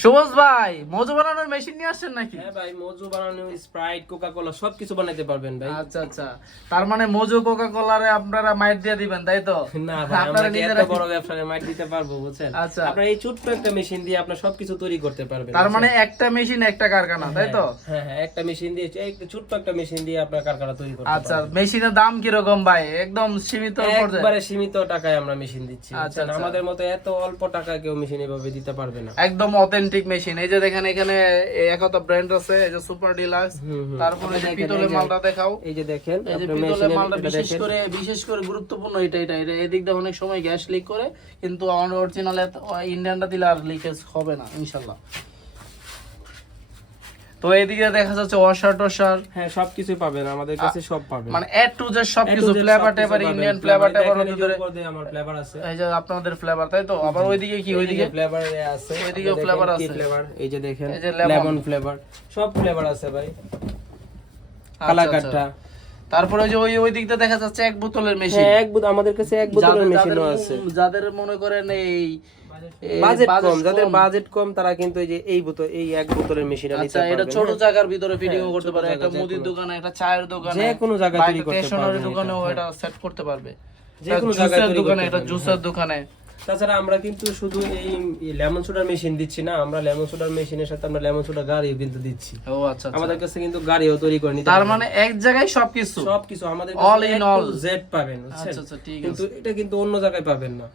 সুবজ ভাই মজু বানানোর মেশিন নিয়ে আসছেন নাকি? হ্যাঁ ভাই, মজু বানানো, স্প্রাইট, কোকা কোলা সবকিছু বানাইতে পারবেন ভাই। আচ্ছা আচ্ছা, তার মানে মজু কোকা কোলারে আপনারা মাইট দিয়ে দিবেন তাই তো? না ভাই, আমরা কি এত বড় ব্যবসায় মাইট দিতে পারবো বুঝছেন? আচ্ছা, আপনার এই ছোট্ট একটা মেশিন দিয়ে আপনার সবকিছু তৈরি করতে পারবেন। তার মানে একটা মেশিন একটা কারখানা তাই তো? হ্যাঁ হ্যাঁ, একটা মেশিন দিয়ে, ছোট্ট একটা মেশিন দিয়ে আপনার কারখানা তৈরি করতে পারবেন। আচ্ছা, মেশিনের দাম কি রকম ভাই? একদম সীমিত পর্যায়ে? একবারে সীমিত টাকায় আমরা মেশিন দিচ্ছি। আচ্ছা, বুঝছেন? আমাদের মতো এত অল্প টাকায় কেউ মেশিন এভাবে দিতে পারবে না। একদম অথেন্টিক মেশিন। এই যে দেখেন এখানে একটা ব্র্যান্ড আছে, এই যে সুপার ডিলাক্স। তারপরে এই যে পিতলের মালটা দেখাও। এই যে দেখেন, এই যে পিতলের মালটা বিশেষ করে গুরুত্বপূর্ণ এটা এদিক দিয়ে অনেক সময় গ্যাস লিক করে, কিন্তু অরিজিনাল ইন্ডিয়ানটা দিলে আর লিকেজ হবে না ইনশাআল্লাহ। তো এইদিকে দেখা যাচ্ছে ওয়াশার টশার, হ্যাঁ সবকিছু পাবেন আমাদের কাছে, সব পাবেন মানে এ টু জেড সবকিছু, ফ্লেভার টেভার, ইন্ডিয়ান ফ্লেভার টেভার আমার ফ্লেভার আছে। এই যে আপনাদের ফ্লেভার তাই তো? আবার ওইদিকে কি? ওইদিকে ফ্লেভার আছে, ওইদিকে ফ্লেভার আছে। ফ্লেভার এই যে দেখেন, এই যে লেমন ফ্লেভার, সব ফ্লেভার আছে ভাই। আচ্ছা, কালাকাটটা। তারপরে যে ওই দিকটা দেখা যাচ্ছে এক বোতলের মেশিন। হ্যাঁ, আমাদের কাছে এক বোতলের মেশিনও আছে। যাদের মনে করেন এই বাজেট কম, যাদের বাজেট কম তারা কিন্তু এই যে এই বোতল, এই এক বোতলের মেশিন নিতে আচ্ছা, পারবে। এটা ছোট জায়গার ভিতরে ফিটিং করতে পারে, একটা মুদির দোকানে, একটা চায়ের দোকানে, যে কোনো জায়গায় তৈরি করতে পারবে, স্টেশনারি দোকানেও এটা সেট করতে পারবে, যে কোনো জায়গায় তৈরি দোকানে, করতে এটা পারবে। জুসের দোকানে। তাছাড়া আমরা কিন্তু শুধু এই লেমন সোডার মেশিন দিচ্ছি না, আমরা লেমন সোডার মেশিনের সাথে আমরা লেমন সোডা গাড়িও কিন্তু দিচ্ছি। ও আচ্ছা, আমাদের কাছে কিন্তু গাড়িও তৈরি করে নিতে তার পারবেন। মানে এক জায়গায় সবকিছু সবকিছু আমাদের all কাছে in A to all। Z পাবেন, বুঝছেন? আচ্ছা আচ্ছা, ঠিক কিন্তু আছে। এটা কিন্তু অন্য জায়গায় পাবেন না।